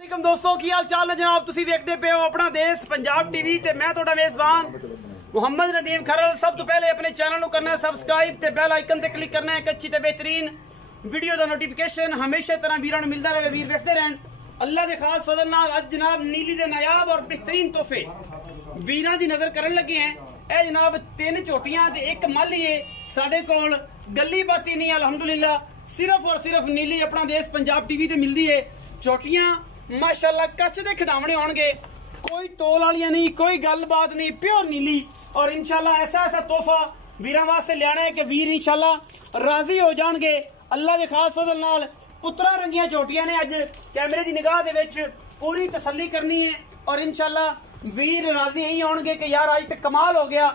वालेकुम दोस्तों की हाल चाल है जनाब। तुसी देखते पे हो अपना देश पंजाब टीवी ते मैं तुहाडा मेजबान मुहम्मद नदीम खरल। सब तो पहले अपने चैनल को करना है सबसक्राइब ते बेल आइकन ते क्लिक करना है। एक अच्छी ते बेहतरीन वीडियो का नोटिफिकेशन हमेशा तरह वीरां नूं मिलदा रहे। वीर देखते रहन अल्लाह दे खास फजल नाल अज जनाब नीली दे नायाब और बेहतरीन तोहफे वीरां दी नजर करन लगे हैं। ए जनाब तीन झोटियां ते एक माली है साडे कोल। गल्ली बाती नहीं अलहमदुलिल्लाह, सिर्फ और सिर्फ नीली अपना देश पंजाब टीवी ते मिलदी है। झोटियां माशाल्लाह कच्च दे खिडावणे होणगे, कोई तोल वालियां नहीं, कोई गलबात नहीं, प्योर नीली। और इंशाल्लाह ऐसा ऐसा तोहफा वीरां वास्ते लियाना है कि वीर इंशाल्लाह राजी हो जाणगे। अल्लाह दे खास फजल नाल पुत्रा रंगियां झोटियां ने अज कैमरे की निगाह दे विच पूरी तसल्ली करनी है और इंशाल्लाह वीर राजी यही होणगे कि यार अज ते कमाल हो गया।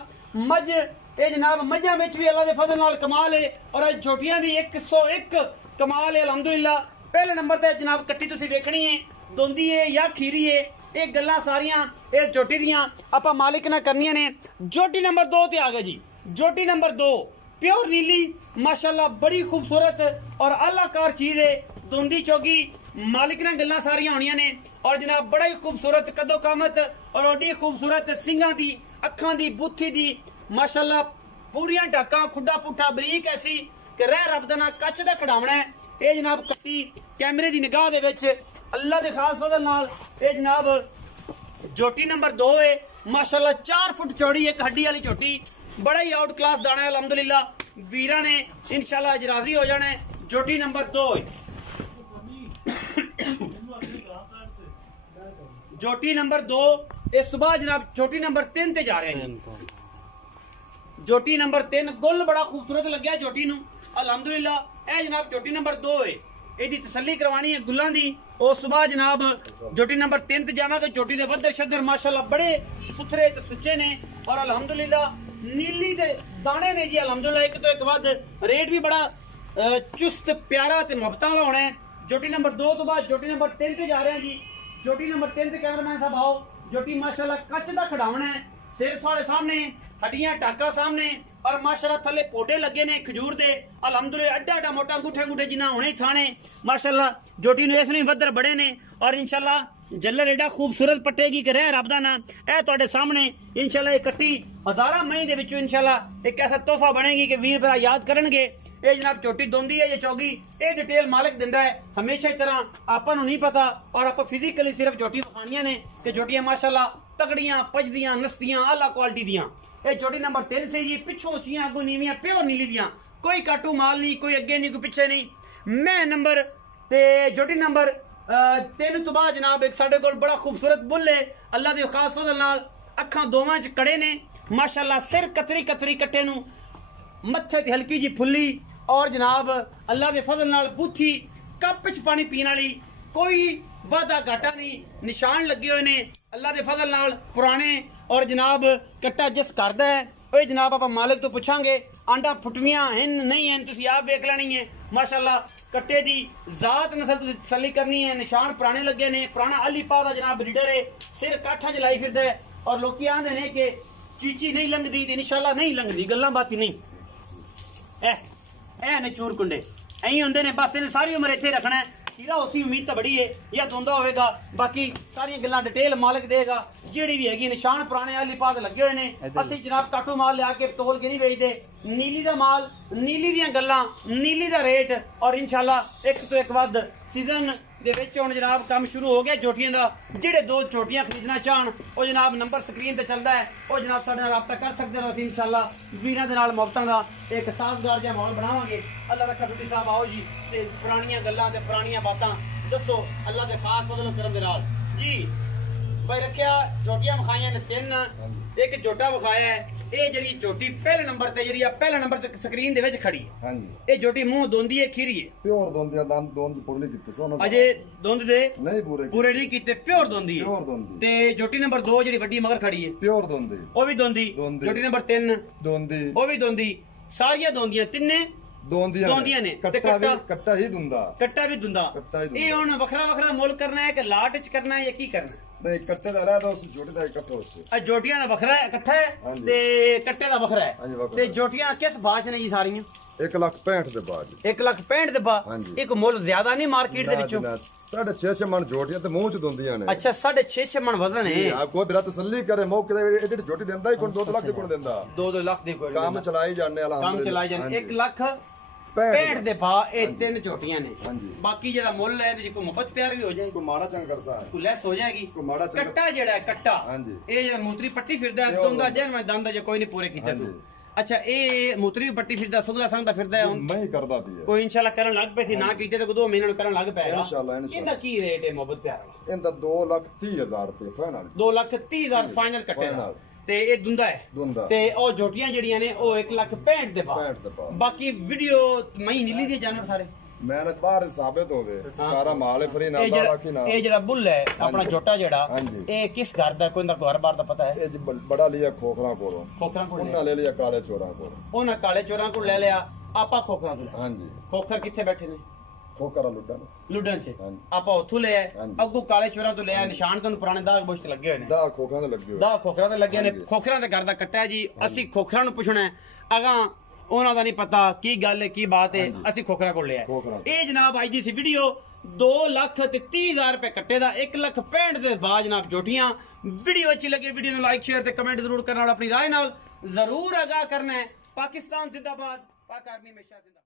मज ये जनाब मझां विच भी अल्लाह दे फजल नाल कमाल है और अज झोटियां भी 101 कमाल है अलहमदुलिल्लाह। पहले नंबर ते जनाब कट्टी तुसीं वेखणी है, दोंदी है या खीरी है, ये गल्लां सारियां इस झोटी दियां आपां मालिक ने करनियां ने। झोटी नंबर 2 ते आ गए जी। झोटी नंबर 2 प्योर नीली माशाल्लाह बड़ी खूबसूरत और आलाकार चीज है। दोंदी चौगी मालिक ने गल्लां सारियां होनियां ने और जनाब बड़ा ही खूबसूरत कदो कामत और ओडी खूबसूरत सिंगां दी, अखां दी, बुत्थी दी माशाल्लाह पूरियां टाकां, खुड्डा पुट्ठा बरीक ऐसी कि रह रब दा ना कच्च दा खड़ावना है। ये जनाब कट्टी कैमरे की निगाह दे विच अल्लाह दे खास फजल नाल ये जनाब झोटी नंबर 2 है माशाल्लाह 4 फुट चौड़ी एक हड्डी वाली झोटी, बड़ा ही आउट क्लास दाना है अलहमदुलिल्लाह। वीरा ने इंशाल्लाह अज राजी हो जाना है। झोटी नंबर 2 है। झोटी नंबर 2 इस सुबह जनाब झोटी नंबर 3 ते जा रहे हैं। झोटी नंबर 3 गुल बड़ा खूबसूरत लग्या झोटी नूं अलहमदुलिल्लाह। ए जनाब झोटी नंबर 2 है, ਇਹਦੀ तसल्ली करवानी है गुल्लां दी। उस सुबह जनाब झोटी नंबर 3 ते जावांगे। झोटी दे वद्दर शद्दर माशाल्लाह बड़े सुथरे ते सुच्चे ने और अलहमदुलिल्लाह नीली दे दाने ने जी अलहमदुलिल्लाह एक तो एक वध। रेट भी बड़ा चुस्त प्यारा ते मोहब्बतां वाला होना है। झोटी नंबर 2 तो बाद झोटी नंबर 3 ते जा रहे हैं जी। झोटी नंबर 3 ते कैमरामैन साहब आओ। झोटी माशाल्लाह कच्च दा खड़ावना है, सिर साढ़े सामने, हड्डियां टाका सामने और माशाल्लाह थले पोडे लगे ने खजूर दे अलहमदुलिल्लाह। अड्डा अड्डा मोटा अंगूठे अंगूठे जिन्ना होने थाने माशाल्लाह। झोटी ने इसलिए वद्दर बड़े ने और इंशाल्लाह जल्लर एडा खूबसूरत पट्टेगी कि रह रब दा ना ए तुहाडे सामने इंशाल्लाह ये कट्टी हजारा मई दे विचों इंशाल्लाह एक ऐसा तोहफा बनेगी कि वीर भरा याद करनगे। ये जनाब झोटी दोंदी है, ये चौगी, ये डिटेल मालिक दिंदा है हमेशा की तरह। आपां नूं नहीं पता और आपां फिजिकली सिर्फ झोटी विखाणियां ने कि झोटियां माशाल्लाह तगड़ियां, पजदियां, नसदियां, आला क्वालिटी दियां। ये झोटी नंबर 3 से जी पिछों उच्चियां अगों नीवियां प्योर नीली दियां, कोई काटू माल नहीं, कोई अगे नहीं, कोई पिछे नहीं। मैं नंबर ते झोटी नंबर 3 तो बाद जनाब एक साडे कोल बड़ा खूबसूरत बुल है अल्लाह दे खास फजल नाल। अखां दोवां च कड़े ने माशाल्लाह, सिर कतरी कतरी कट्टे नूं, मत्थे ते हल्की जी फुल्ली और जनाब अल्लाह दे फजल नाल बूथी कप च पानी पीने वाली, कोई वादा घाटा नहीं, निशान लगे हुए ने अल्लाह दे फजल नाल पुराने। और जनाब कट्टा जिस करदा है ओए जनाब आप मालिक तो पूछांगे आंडा फुटवियां हैं नहीं हैं, तुसी आप वेख लेनी है माशाल्लाह। कट्टे दी जात नस्ल तुसी तसल्ली करनी है, निशान पुराने लगे ने, पुराना अली पा दा जनाब ब्रीडर है, सिर काठा च लाई फिरदा है और लोकी आंदे ने कि चीची नहीं लंघदी ते इंशाल्लाह नहीं लंघदी, गल्लां बाती नहीं। ए ने चूर कुंडे ऐ होंदे ने, बस इन्हें सारी उम्र इत्थे रखना है। हीरा उसी उम्मीद तो बड़ी है या दोंदा होगा, बाकी सारी गल्लां डिटेल मालिक देगा। जेड़ी भी हैगी निशान पुराने आली पास लगे हुए ने। असि जनाब काटू माल लिया के तोल के नहीं बेचते, नीली दा माल, नीली दियां गल्लां, नीली दा रेट और इंशाल्लाह एक तो एक वध सीजन दे विच हुण जनाब काम शुरू हो गया झोटियां दा। जेड़े 2 झोटियां खरीदना चाहन वो जनाब नंबर स्क्रीन ते चलदा है, वो जनाब साडे नाल राबता कर सकदे हो। असीं इंशाल्लाह वीरां दे नाल मोहब्बतां दा एक साजगार जिहा माहौल बनावांगे। अल्लाह रखा फुटी साहब आओ जी ते पुरानियां गल्लां ते पुरानियां बातां दसो अल्लाह दे खास फजल करम दे नाल जी। भाई रखिया झोटियां विखाइयां ने 3, एक झोटा विखाया है। ये जड़ी झोटी पहले नंबर ते जड़ी पहले नंबर ते स्क्रीन दे विच खड़ी है। हां जी ये झोटी मुंह दोंदी है, खीरी है, प्योर दोंदी है। दांत दोंद पूरे कीते सोनो अजे दोंद दे नहीं पूरे नहीं कीते, प्योर दोंदी है, प्योर दोंदी। ते झोटी नंबर 2 जड़ी वड्डी मगर खड़ी है प्योर दोंदी, ओ भी दोंदी। झोटी नंबर 3 दोंदी, ओ भी दोंदी, सारियां दोंदियां, तिन्ने दोंदियां ने। कट्टा ही दुंदा, कट्टा भी दुंदा। ये हुण वखरा वखरा मुल करना है कि लाट च करना है या की करना है? नहीं कट्टे दा ला उस जोटी दा इकट्ठा उस जोटियां दा बखरा है इकट्ठा है ते कट्टे दा बखरा है ते जोटियां किस भाव च ने जी सारियां 1,65,000 दे बाद 1,65,000 दे बाद एक मुੱਲ ज्यादा नहीं मार्केट दे विचों 6.5 मन जोटियां ते मुंह च दोंदियां ने अच्छा 6.5 मन वजन है आप कोई बिरा तसल्ली करे मौके दे एडी जोटी देंदा ही कोन 2 लाख दी कोन देंदा 2 लाख दी कोई काम चलाई जाने काम चलाई जाने 1,65,000 ਦੇ ਪਾ ਇਹ ਤਿੰਨ ਝੋਟੀਆਂ ਨੇ ਬਾਕੀ ਜਿਹੜਾ ਮੁੱਲ ਹੈ ਇਹਦੇ ਚ ਕੋਈ ਮੁਹੱਬਤ ਪਿਆਰ ਵੀ ਹੋ ਜਾਏਗੀ ਕੋਈ ਮਾੜਾ ਚੰਗਾ ਕਰਸਾ ਕੋਈ ਲੈਸ ਹੋ ਜਾਏਗੀ ਕੋਈ ਮਾੜਾ ਚੰਗਾ ਕੱਟਾ ਜਿਹੜਾ ਹੈ ਕੱਟਾ ਇਹ ਜਿਹੜਾ ਮੂਤਰੀ ਪੱਟੀ ਫਿਰਦਾ ਦੋਂਦਾ ਜਨ ਮੈਂ ਦੰਦ ਜੇ ਕੋਈ ਨਹੀਂ ਪੂਰੇ ਕੀਤੇ ਤੂੰ ਅੱਛਾ ਇਹ ਮੂਤਰੀ ਪੱਟੀ ਫਿਰਦਾ ਸੁਗਲਾ ਸੰਗਦਾ ਫਿਰਦਾ ਹੈ ਮੈਂ ਹੀ ਕਰਦਾ ਪਈ ਕੋਈ ਇਨਸ਼ਾਅੱਲਾ ਕਰਨ ਲੱਗ ਪਏ ਸੀ ਨਾ ਕੀਤੇ ਤੇ 2 ਮਹੀਨਿਆਂ ਨੂੰ ਕਰਨ ਲੱਗ ਪਏਗਾ ਇਨਸ਼ਾਅੱਲਾ ਇਹਦਾ ਕੀ ਰੇਟ ਹੈ ਮੁਹੱਬਤ ਪਿਆਰ ਇਹਦਾ 2,30,000 ਰੁਪਏ ਫਾਈਨਲ 2,30,000 ਫਾਈਨਲ ਕੱਟੇ ਦਾ ਤੇ ਇਹ ਦੁੰਦਾ ਹੈ ਤੇ ਉਹ ਝੋਟੀਆਂ ਜਿਹੜੀਆਂ ਨੇ ਉਹ 1,65,000 ਦੇ ਪਾ ਬਾਕੀ ਵੀਡੀਓ ਮਈ ਨੀਲੀ ਦੇ ਜਾਨਵਰ ਸਾਰੇ ਮਿਹਨਤ ਬਾਹਰ ਸਾਬਿਤ ਹੋਵੇ ਸਾਰਾ ਮਾਲ ਹੈ ਫਰੀ ਨਾਲ ਬਾਕੀ ਨਾ ਇਹ ਜਿਹੜਾ ਬੁੱਲ ਹੈ ਆਪਣਾ ਝੋਟਾ ਜਿਹੜਾ ਇਹ ਕਿਸ ਘਰ ਦਾ ਕੋਈ ਦਾ ਘਰ ਬਾਰ ਦਾ ਪਤਾ ਹੈ ਇਹ ਬੜਾ ਲਿਆ ਖੋਖਰਾਂ ਕੋਲੋਂ ਉਹਨਾਂ ਲੈ ਲਿਆ ਕਾਲੇ ਚੋਰਾਂ ਕੋਲੋਂ ਉਹਨਾਂ ਕਾਲੇ ਚੋਰਾਂ ਕੋਲ ਲੈ ਲਿਆ ਆਪਾਂ ਖੋਖਰਾਂ ਤੋਂ ਹਾਂਜੀ ਖੋਖਰ ਕਿੱਥੇ ਬੈਠੇ ਨੇ ਖੋਖਰਾ ਲੁੱਡਣ ਚ ਆਪਾਂ ਉੱਥੋਂ ਲਿਆ ਅੱਗੋਂ ਕਾਲੇ ਚੋਰਾਂ ਤੋਂ ਲਿਆ ਨਿਸ਼ਾਨ ਤੁਹਾਨੂੰ ਪੁਰਾਣੇ ਦਾਗ ਬੁਸ਼ਤ ਲੱਗੇ ਹੋਏ ਨੇ ਦਾਗ ਖੋਖਰਾਂ ਦੇ ਲੱਗੇ ਹੋਏ ਦਾਗ ਖੋਖਰਾਂ ਦੇ ਲੱਗੇ ਨੇ ਖੋਖਰਾਂ ਦੇ ਘਰ ਦਾ ਕੱਟਾ ਜੀ ਅਸੀਂ ਖੋਖਰਾਂ ਨੂੰ ਪੁੱਛਣਾ ਅਗਾਂ ਉਹਨਾਂ ਦਾ ਨਹੀਂ ਪਤਾ ਕੀ ਗੱਲ ਹੈ ਕੀ ਬਾਤ ਹੈ ਅਸੀਂ ਖੋਖਰਾ ਕੋਲ ਲਿਆ ਇਹ ਜਨਾਬ ਅੱਜ ਦੀ ਸੀ ਵੀਡੀਓ 2,30,000 ਰੁਪਏ ਕੱਟੇ ਦਾ 1,65,000 ਦੇ ਬਾਅਦ ਜਨਾਬ ਜੋਟੀਆਂ ਵੀਡੀਓ ਅੱਛੀ ਲੱਗੇ ਵੀਡੀਓ ਨੂੰ ਲਾਈਕ ਸ਼ੇਅਰ ਤੇ ਕਮੈਂਟ ਜ਼ਰੂਰ ਕਰਨਾ और अपनी राय नाल जरूर आगाह करना है पाकिस्तान जिंदाबाद पाक आर्मी हमेशा जिंदाबाद।